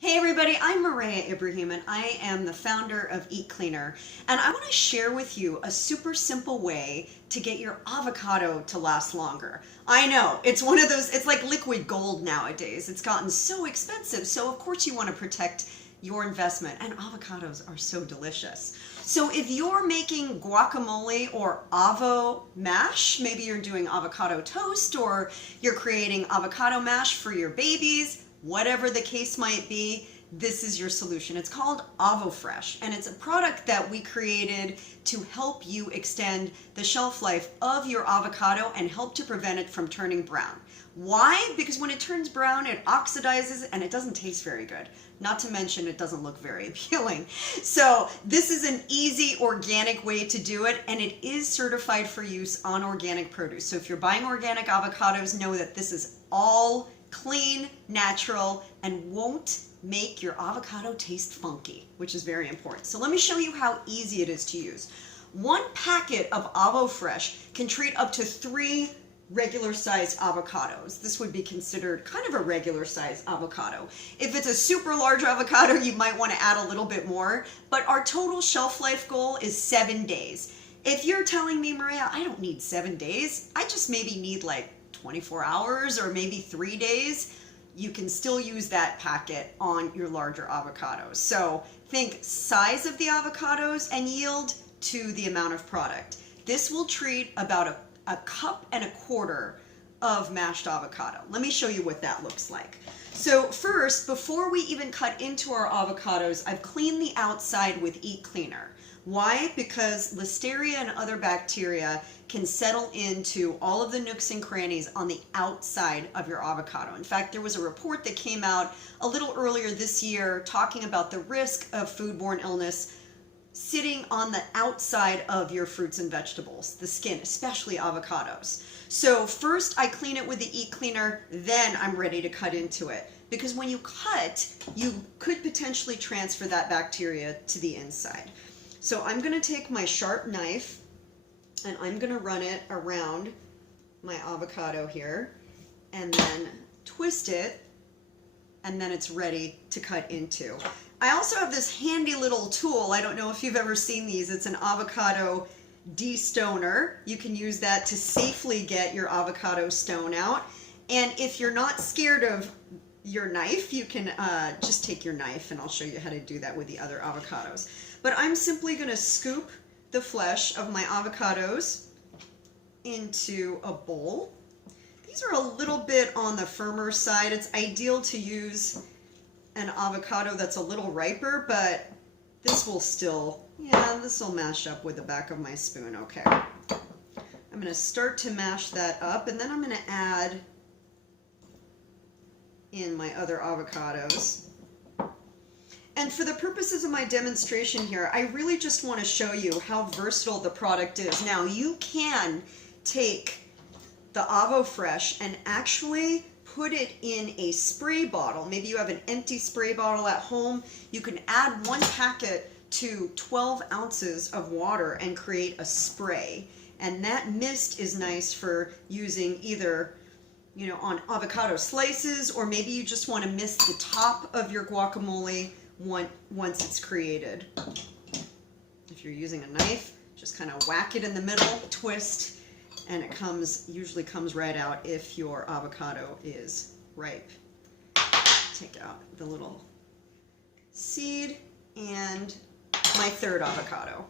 Hey everybody, I'm Maraya Ibrahim and I am the founder of Eat Cleaner, and I want to share with you a super simple way to get your avocado to last longer. I know, it's one of those, it's like liquid gold nowadays. It's gotten so expensive, so of course you want to protect your investment, and avocados are so delicious. So if you're making guacamole or avo mash, maybe you're doing avocado toast or you're creating avocado mash for your babies, whatever the case might be, this is your solution. It's called avoFresh, and it's a product that we created to help you extend the shelf life of your avocado and help to prevent it from turning brown. Why? Because when it turns brown, it oxidizes and it doesn't taste very good. Not to mention, it doesn't look very appealing. So this is an easy organic way to do it, and it is certified for use on organic produce. So if you're buying organic avocados, know that this is all clean, natural, and won't make your avocado taste funky, which is very important. So let me show you how easy it is to use. One packet of avoFresh can treat up to 3 regular sized avocados. This would be considered kind of a regular sized avocado. If it's a super large avocado, you might want to add a little bit more, but our total shelf life goal is 7 days. If you're telling me, Maria, I don't need 7 days, I just maybe need like 24 hours or maybe 3 days, you can still use that packet on your larger avocados. So think size of the avocados and yield to the amount of product. This will treat about a cup and a quarter of mashed avocado. Let me show you what that looks like. So first, before we even cut into our avocados, I've cleaned the outside with Eat Cleaner. Why? Because Listeria and other bacteria can settle into all of the nooks and crannies on the outside of your avocado. In fact, there was a report that came out a little earlier this year talking about the risk of foodborne illness sitting on the outside of your fruits and vegetables, the skin, especially avocados. So first I clean it with the Eat Cleaner, then I'm ready to cut into it. Because when you cut, you could potentially transfer that bacteria to the inside. So I'm going to take my sharp knife and I'm going to run it around my avocado here and then twist it, and then it's ready to cut into. I also have this handy little tool. I don't know if you've ever seen these. It's an avocado de-stoner. You can use that to safely get your avocado stone out. And if you're not scared of your knife, you can just take your knife, and I'll show you how to do that with the other avocados. But I'm simply going to scoop the flesh of my avocados into a bowl. These are a little bit on the firmer side. It's ideal to use an avocado that's a little riper, but this will still, this will mash up with the back of my spoon. Okay. I'm going to start to mash that up, and then I'm going to add in my other avocados. And for the purposes of my demonstration here, I really just want to show you how versatile the product is. Now, you can take the avoFresh and actually put it in a spray bottle. Maybe you have an empty spray bottle at home. You can add 1 packet to 12 ounces of water and create a spray. And that mist is nice for using either on avocado slices, or maybe you just want to mist the top of your guacamole once it's created. If you're using a knife, just kind of whack it in the middle, twist, and it usually comes right out if your avocado is ripe. Take out the little seed and my third avocado.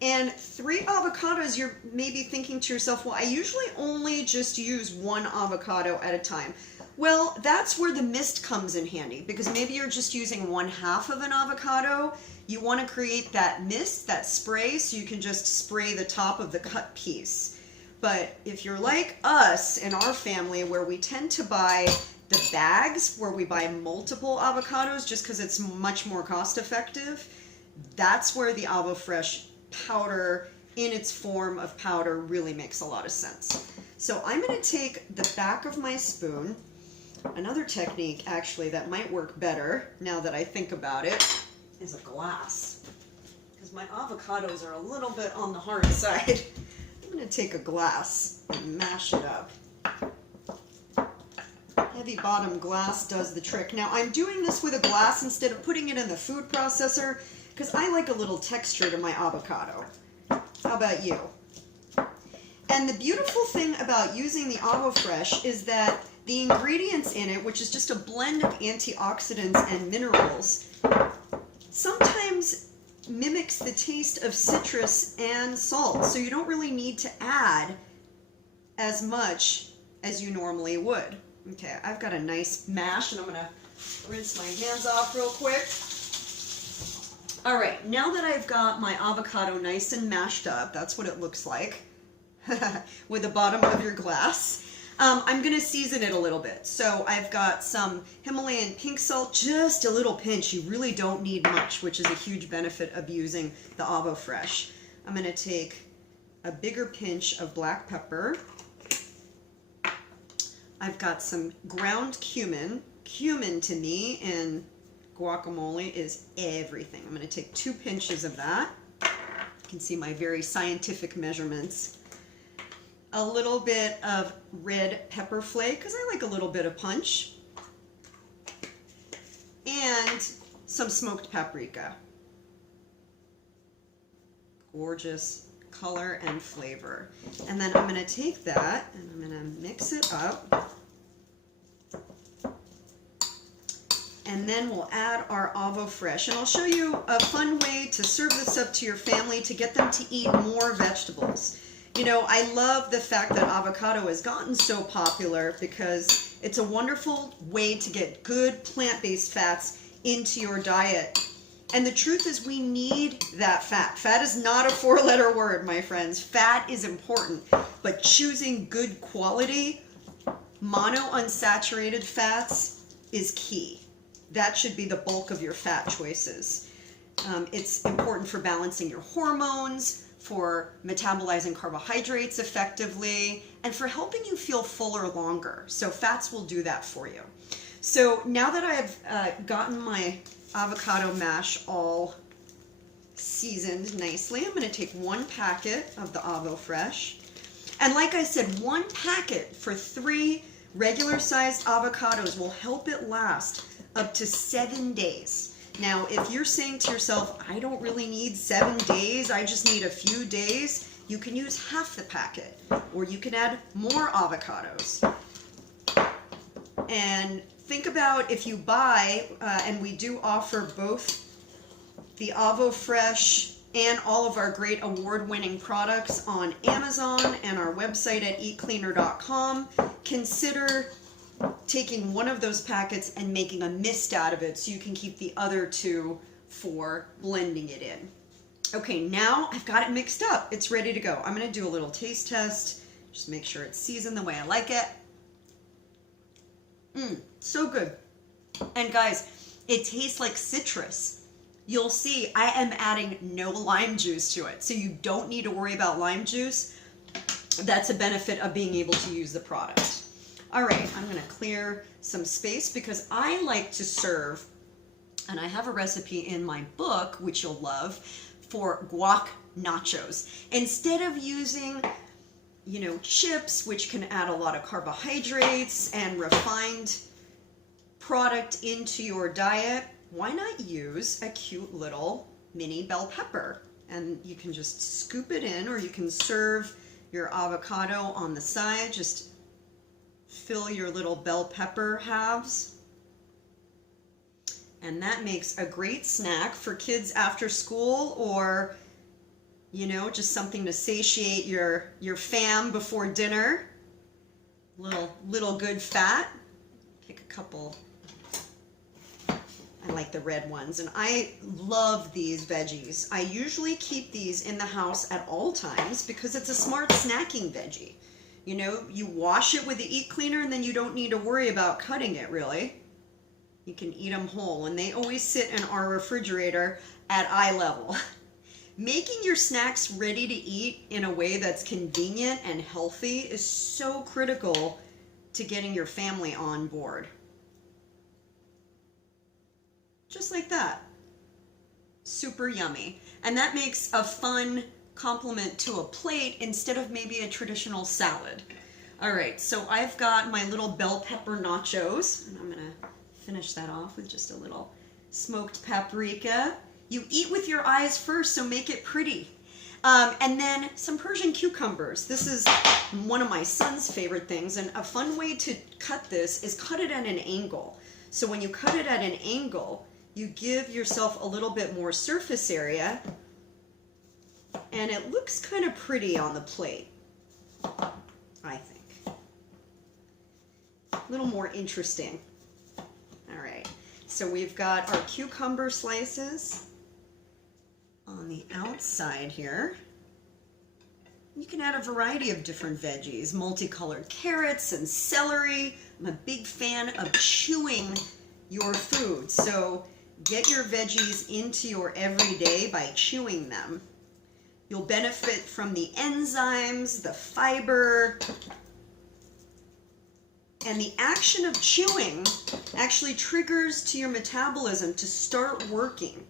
And 3 avocados, you're maybe thinking to yourself, well, I usually only just use 1 avocado at a time. Well, that's where the mist comes in handy, because maybe you're just using 1/2 of an avocado. You want to create that mist, that spray, so you can just spray the top of the cut piece. But if you're like us in our family, where we tend to buy the bags, where we buy multiple avocados just because it's much more cost effective, that's where the avoFresh powder in its form of powder really makes a lot of sense. So I'm going to take the back of my spoon. Another technique actually that might work better now that I think about it is a glass, because my avocados are a little bit on the hard side. I'm going to take a glass and mash it up. Heavy bottom glass does the trick. Now I'm doing this with a glass instead of putting it in the food processor because I like a little texture to my avocado. How about you? And the beautiful thing about using the avoFresh is that the ingredients in it, which is just a blend of antioxidants and minerals, sometimes mimics the taste of citrus and salt. So you don't really need to add as much as you normally would. Okay, I've got a nice mash and I'm gonna rinse my hands off real quick. All right, now that I've got my avocado nice and mashed up, that's what it looks like with the bottom of your glass. I'm gonna season it a little bit. So I've got some Himalayan pink salt, just a little pinch. You really don't need much, which is a huge benefit of using the avoFresh. I'm gonna take a bigger pinch of black pepper. I've got some ground cumin. Cumin to me in guacamole is everything. I'm going to take 2 pinches of that. You can see my very scientific measurements. A little bit of red pepper flake, because I like a little bit of punch. And some smoked paprika. Gorgeous color and flavor. And then I'm going to take that and I'm going to mix it up. And then we'll add our avoFresh. And I'll show you a fun way to serve this up to your family to get them to eat more vegetables. You know, I love the fact that avocado has gotten so popular because it's a wonderful way to get good plant-based fats into your diet. And the truth is we need that fat. Fat is not a 4-letter word, my friends. Fat is important, but choosing good quality, monounsaturated fats is key. That should be the bulk of your fat choices. It's important for balancing your hormones, for metabolizing carbohydrates effectively, and for helping you feel fuller longer. So fats will do that for you. So now that I've gotten my avocado mash all seasoned nicely, I'm going to take 1 packet of the avoFresh. And like I said, 1 packet for 3 regular sized avocados will help it last up to 7 days. Now, if you're saying to yourself, I don't really need 7 days, I just need a few days, you can use half the packet, or you can add more avocados. And think about if you buy, and we do offer both the avoFresh and all of our great award-winning products on Amazon and our website at eatcleaner.com, consider taking one of those packets and making a mist out of it so you can keep the other 2 for blending it in. Okay, now I've got it mixed up. It's ready to go. I'm going to do a little taste test. Just make sure it's seasoned the way I like it. So good. And guys, it tastes like citrus. You'll see I am adding no lime juice to it, so you don't need to worry about lime juice. That's a benefit of being able to use the product. All right, I'm going to clear some space because I like to serve, and I have a recipe in my book, which you'll love, for guac nachos. Instead of using, you know, chips, which can add a lot of carbohydrates and refined product into your diet, why not use a cute little mini bell pepper? And you can just scoop it in, or you can serve your avocado on the side. Just fill your little bell pepper halves. And that makes a great snack for kids after school, or, you know, just something to satiate your fam before dinner. Little good fat. Pick a couple. I like the red ones, and I love these veggies. I usually keep these in the house at all times because it's a smart snacking veggie. You know, you wash it with the Eat Cleaner and then you don't need to worry about cutting it, really. You can eat them whole, and they always sit in our refrigerator at eye level. Making your snacks ready to eat in a way that's convenient and healthy is so critical to getting your family on board. Just like that. Super yummy. And that makes a fun complement to a plate instead of maybe a traditional salad. All right, so I've got my little bell pepper nachos, and I'm gonna finish that off with just a little smoked paprika. You eat with your eyes first, so make it pretty. And then some Persian cucumbers. This is one of my son's favorite things, and a fun way to cut this is cut it at an angle. So when you cut it at an angle, you give yourself a little bit more surface area, and it looks kind of pretty on the plate, I think. A little more interesting. All right, so we've got our cucumber slices on the outside here. You can add a variety of different veggies, multicolored carrots and celery. I'm a big fan of chewing your food, so get your veggies into your everyday by chewing them. You'll benefit from the enzymes, the fiber, and the action of chewing actually triggers to your metabolism to start working.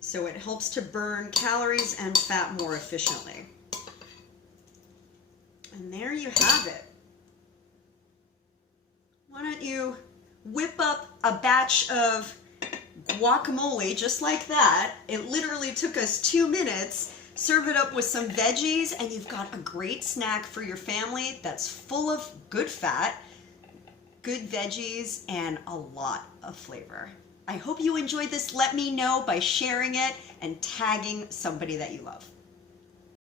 So it helps to burn calories and fat more efficiently. And there you have it. Why don't you whip up a batch of guacamole just like that. It literally took us 2 minutes. Serve it up with some veggies and you've got a great snack for your family that's full of good fat, good veggies, and a lot of flavor. I hope you enjoyed this. Let me know by sharing it and tagging somebody that you love.